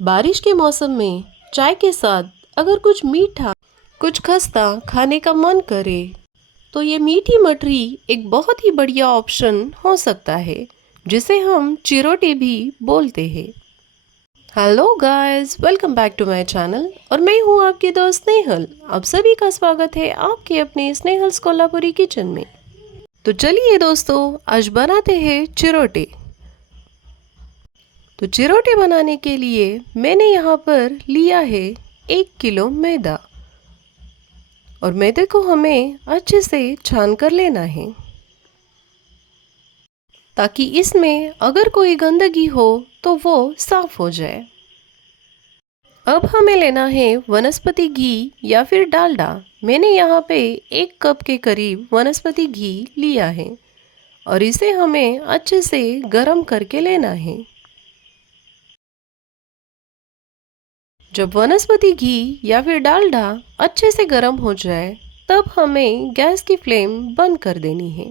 बारिश के मौसम में चाय के साथ अगर कुछ मीठा, कुछ खस्ता खाने का मन करे तो ये मीठी मठरी एक बहुत ही बढ़िया ऑप्शन हो सकता है, जिसे हम चिरोटे भी बोलते हैं। Hello guys, welcome back to my channel और मैं हूँ आपकी दोस्त स्नेहल। आप सभी का स्वागत है आपके अपने स्नेहल्स कोल्हापुरी किचन में। तो चलिए दोस्तों, आज बनाते हैं चिरोटे। तो चिरोटे बनाने के लिए मैंने यहाँ पर लिया है 1 किलो मैदा और मैदे को हमें अच्छे से छान कर लेना है ताकि इसमें अगर कोई गंदगी हो तो वो साफ हो जाए। अब हमें लेना है वनस्पति घी या फिर डालडा। मैंने यहाँ पे 1 कप के करीब वनस्पति घी लिया है और इसे हमें अच्छे से गर्म करके लेना है। जब वनस्पति घी या फिर डालडा अच्छे से गर्म हो जाए तब हमें गैस की फ्लेम बंद कर देनी है।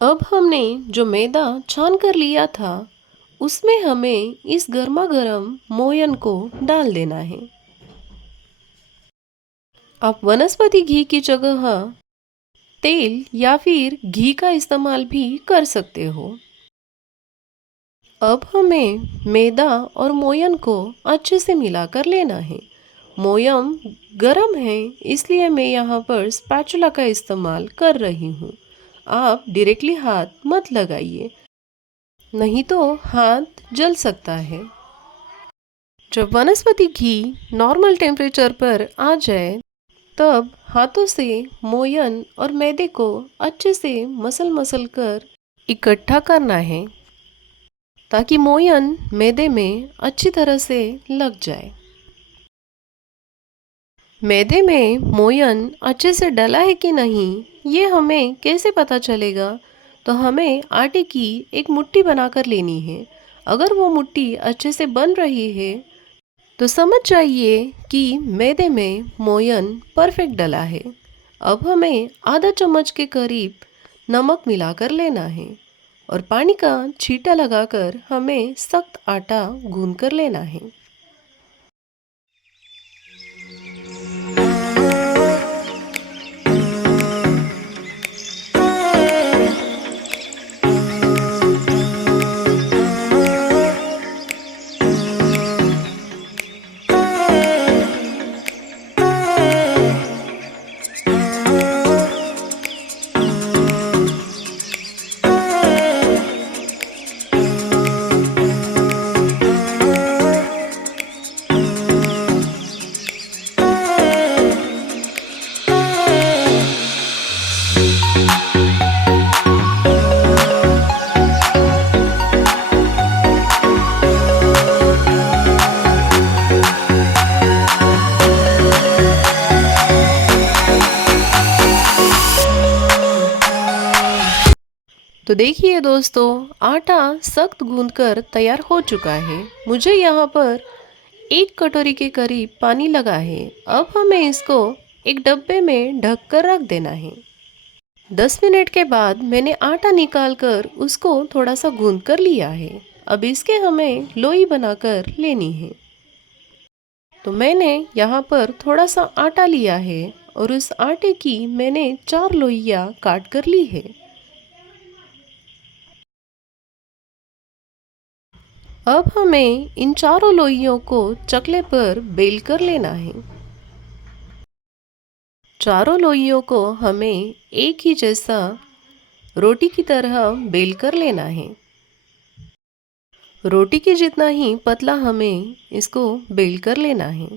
अब हमने जो मैदा छान कर लिया था उसमें हमें इस गर्मा गर्म मोयन को डाल देना है। आप वनस्पति घी की जगह तेल या फिर घी का इस्तेमाल भी कर सकते हो। अब हमें मैदा और मोयन को अच्छे से मिलाकर लेना है। मोयम गरम है इसलिए मैं यहाँ पर स्पैचुला का इस्तेमाल कर रही हूँ। आप डायरेक्टली हाथ मत लगाइए, नहीं तो हाथ जल सकता है। जब वनस्पति घी नॉर्मल टेम्परेचर पर आ जाए तब हाथों से मोयन और मैदे को अच्छे से मसल कर इकट्ठा करना है ताकि मोयन मैदे में अच्छी तरह से लग जाए। मैदे में मोयन अच्छे से डला है कि नहीं ये हमें कैसे पता चलेगा? तो हमें आटे की एक मुट्ठी बनाकर लेनी है। अगर वो मुट्ठी अच्छे से बन रही है तो समझ जाइए कि मैदे में मोयन परफेक्ट डला है। अब हमें आधा चम्मच के करीब नमक मिलाकर लेना है और पानी का छींटा लगाकर हमें सख्त आटा गूंद कर लेना है। तो देखिए दोस्तों, आटा सख्त गूंदकर तैयार हो चुका है। मुझे यहाँ पर 1 कटोरी के करीब पानी लगा है। अब हमें इसको एक डब्बे में ढक कर रख देना है। 10 मिनट के बाद मैंने आटा निकाल कर उसको थोड़ा सा गूंद कर लिया है। अब इसके हमें लोई बनाकर लेनी है। तो मैंने यहाँ पर थोड़ा सा आटा लिया है और उस आटे की मैंने 4 लोइयाँ काट कर ली है। अब हमें इन चारों लोइयों को चकले पर बेल कर लेना है। चारों लोइयों को हमें एक ही जैसा रोटी की तरह बेल कर लेना है। रोटी के जितना ही पतला हमें इसको बेल कर लेना है।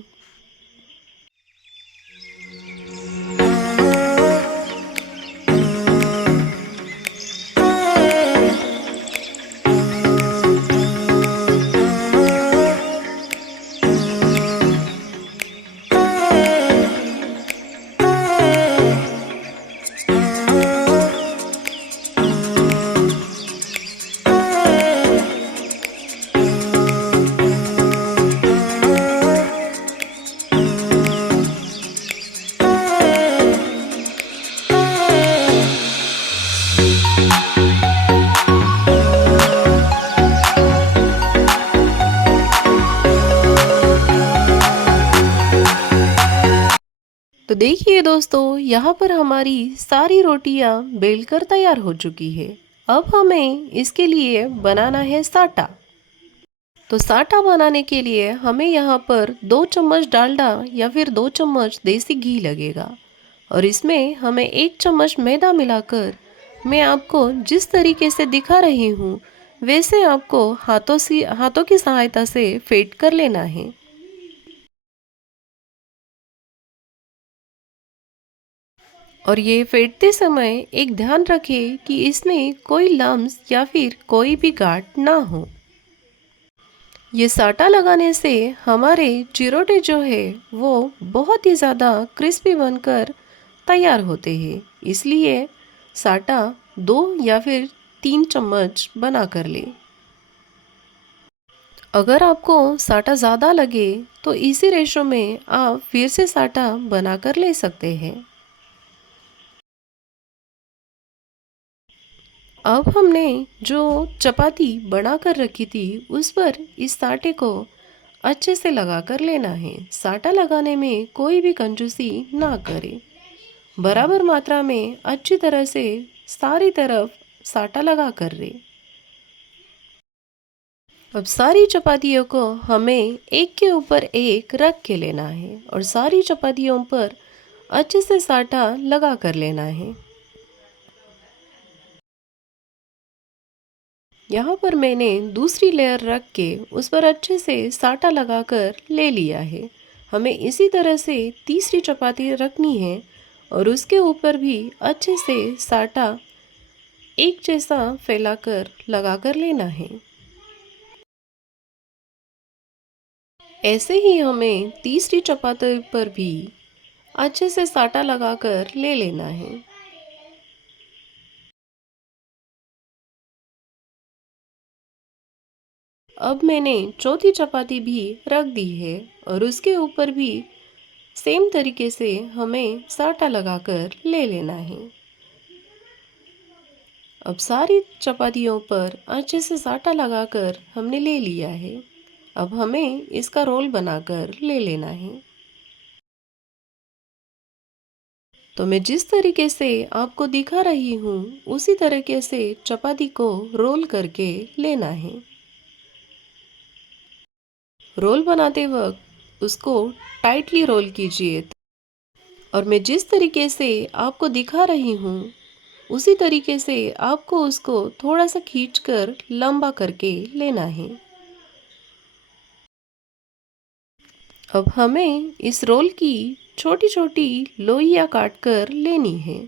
तो देखिए दोस्तों, यहाँ पर हमारी सारी रोटियाँ बेलकर तैयार हो चुकी है। अब हमें इसके लिए बनाना है साटा। तो साटा बनाने के लिए हमें यहाँ पर 2 चम्मच डालडा या फिर 2 चम्मच देसी घी लगेगा। और इसमें हमें 1 चम्मच मैदा मिलाकर मैं आपको जिस तरीके से दिखा रही हूँ वैसे आपको हाथों की सहायता से फेंट कर लेना है। और ये फेंटते समय एक ध्यान रखें कि इसमें कोई लम्स या फिर कोई भी गांठ ना हो। ये साटा लगाने से हमारे चिरोटे जो है वो बहुत ही ज़्यादा क्रिस्पी बनकर तैयार होते हैं। इसलिए साटा 2 या फिर 3 चम्मच बना कर ले। अगर आपको साटा ज़्यादा लगे तो इसी रेशो में आप फिर से साटा बना कर ले सकते हैं। अब हमने जो चपाती बना कर रखी थी उस पर इस साटे को अच्छे से लगा कर लेना है। साटा लगाने में कोई भी कंजूसी ना करें। बराबर मात्रा में अच्छी तरह से सारी तरफ साटा लगा कर ले। अब सारी चपातियों को हमें एक के ऊपर एक रख के लेना है और सारी चपातियों पर अच्छे से साटा लगा कर लेना है। यहाँ पर मैंने दूसरी लेयर रख के उस पर अच्छे से साटा लगाकर ले लिया है। हमें इसी तरह से तीसरी चपाती रखनी है और उसके ऊपर भी अच्छे से साटा एक जैसा फैलाकर लगाकर लेना है। ऐसे ही हमें तीसरी चपाती पर भी अच्छे से साटा लगाकर ले लेना है। अब मैंने चौथी चपाती भी रख दी है और उसके ऊपर भी सेम तरीके से हमें साटा लगाकर ले लेना है। अब सारी चपातियों पर अच्छे से साटा लगाकर हमने ले लिया है। अब हमें इसका रोल बनाकर ले लेना है। तो मैं जिस तरीके से आपको दिखा रही हूँ उसी तरीके से चपाती को रोल करके लेना है। रोल बनाते वक्त उसको टाइटली रोल कीजिए और मैं जिस तरीके से आपको दिखा रही हूँ उसी तरीके से आपको उसको थोड़ा सा खींचकर लंबा करके लेना है। अब हमें इस रोल की छोटी छोटी लोइयाँ काट कर लेनी है।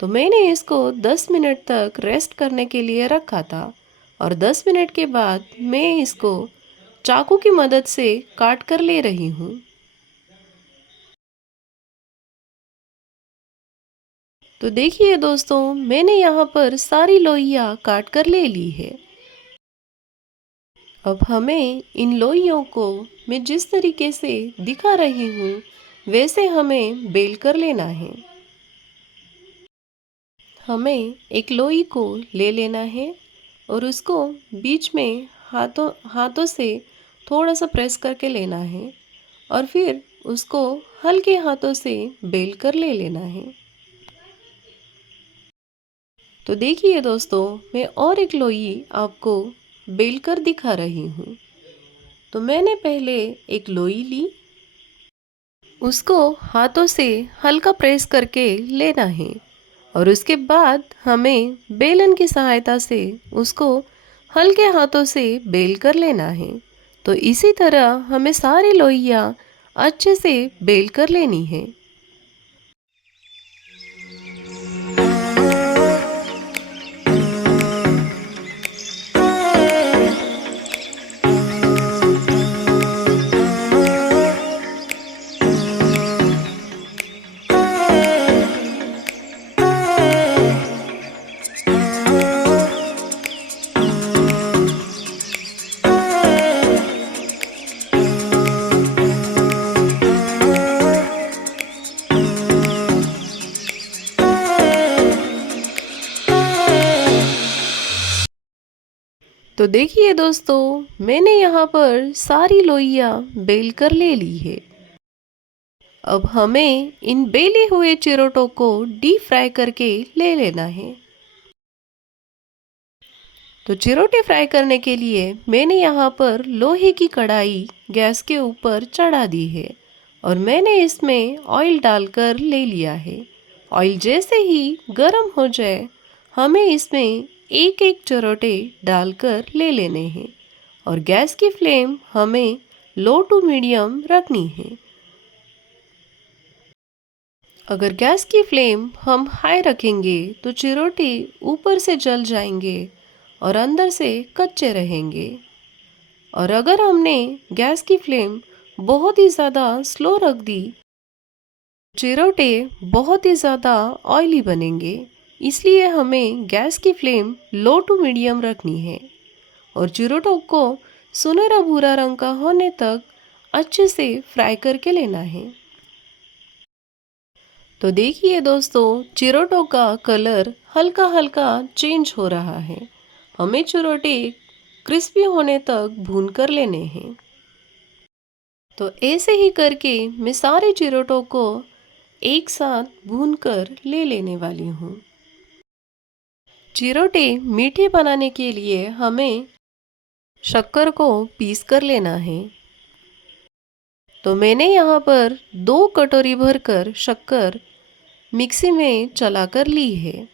तो मैंने इसको 10 मिनट तक रेस्ट करने के लिए रखा था और 10 मिनट के बाद मैं इसको चाकू की मदद से काट कर ले रही हूँ। तो देखिए दोस्तों, मैंने यहाँ पर सारी लोइयाँ काट कर ले ली है। अब हमें इन लोइयों को मैं जिस तरीके से दिखा रही हूँ वैसे हमें बेल कर लेना है। हमें एक लोई को ले लेना है और उसको बीच में हाथों हाथों से थोड़ा सा प्रेस करके लेना है और फिर उसको हल्के हाथों से बेल कर ले लेना है। तो देखिए दोस्तों, मैं और एक लोई आपको बेल कर दिखा रही हूँ। तो मैंने पहले एक लोई ली, उसको हाथों से हल्का प्रेस करके लेना है और उसके बाद हमें बेलन की सहायता से उसको हल्के हाथों से बेल कर लेना है। तो इसी तरह हमें सारी लोइयाँ अच्छे से बेल कर लेनी है। तो देखिए दोस्तों, मैंने यहाँ पर सारी लोइयाँ बेल कर ले ली है। अब हमें इन बेले हुए चिरोटों को डीप फ्राई करके ले लेना है। तो चिरोटे फ्राई करने के लिए मैंने यहाँ पर लोहे की कढ़ाई गैस के ऊपर चढ़ा दी है और मैंने इसमें ऑयल डालकर ले लिया है। ऑयल जैसे ही गर्म हो जाए हमें इसमें एक एक चिरोटे डालकर ले लेने हैं और गैस की फ्लेम हमें लो टू मीडियम रखनी है। अगर गैस की फ्लेम हम हाई रखेंगे तो चिरोटे ऊपर से जल जाएंगे और अंदर से कच्चे रहेंगे। और अगर हमने गैस की फ्लेम बहुत ही ज़्यादा स्लो रख दी, चिरोटे बहुत ही ज़्यादा ऑयली बनेंगे। इसलिए हमें गैस की फ्लेम लो टू मीडियम रखनी है और चिरोटों को सुनहरा भूरा रंग का होने तक अच्छे से फ्राई करके लेना है। तो देखिए दोस्तों, चिरोटों का कलर हल्का हल्का चेंज हो रहा है। हमें चिरोटे क्रिस्पी होने तक भून कर लेने हैं। तो ऐसे ही करके मैं सारे चिरोटों को एक साथ भून कर ले लेने वाली हूँ। चिरोटे मीठे बनाने के लिए हमें शक्कर को पीस कर लेना है। तो मैंने यहाँ पर 2 कटोरी भरकर शक्कर मिक्सी में चलाकर ली है।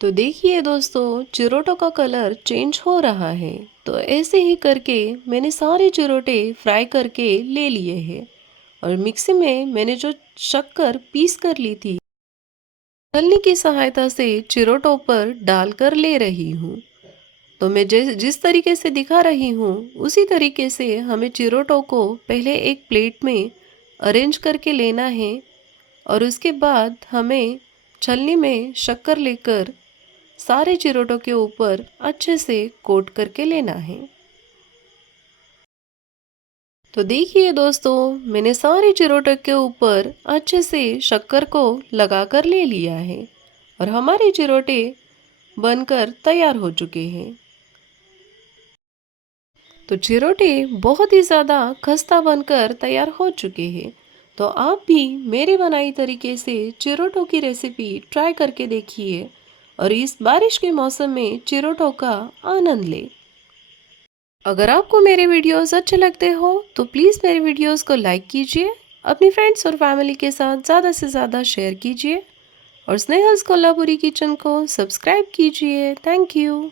तो देखिए दोस्तों, चिरोटों का कलर चेंज हो रहा है। तो ऐसे ही करके मैंने सारे चिरोटे फ्राई करके ले लिए हैं और मिक्सी में मैंने जो शक्कर पीस कर ली थी छलनी की सहायता से चिरोटों पर डालकर ले रही हूँ। तो मैं जिस तरीके से दिखा रही हूँ उसी तरीके से हमें चिरोटों को पहले एक प्लेट में अरेंज करके लेना है और उसके बाद हमें छलनी में शक्कर लेकर सारे चिरोटों के ऊपर अच्छे से कोट करके लेना है। तो देखिए दोस्तों, मैंने सारे चिरोटों के ऊपर अच्छे से शक्कर को लगाकर ले लिया है और हमारे चिरोटे बनकर तैयार हो चुके हैं। तो चिरोटे बहुत ही ज़्यादा खस्ता बनकर तैयार हो चुके हैं। तो आप भी मेरे बनाई तरीके से चिरोटों की रेसिपी ट्राई करके देखिए और इस बारिश के मौसम में चिरोटों का आनंद लें। अगर आपको मेरे वीडियोस अच्छे लगते हो तो प्लीज़ मेरे वीडियोस को लाइक कीजिए, अपनी फ्रेंड्स और फैमिली के साथ ज़्यादा से ज़्यादा शेयर कीजिए और स्नेहल्स कोल्हापुरी किचन को सब्सक्राइब कीजिए। Thank you.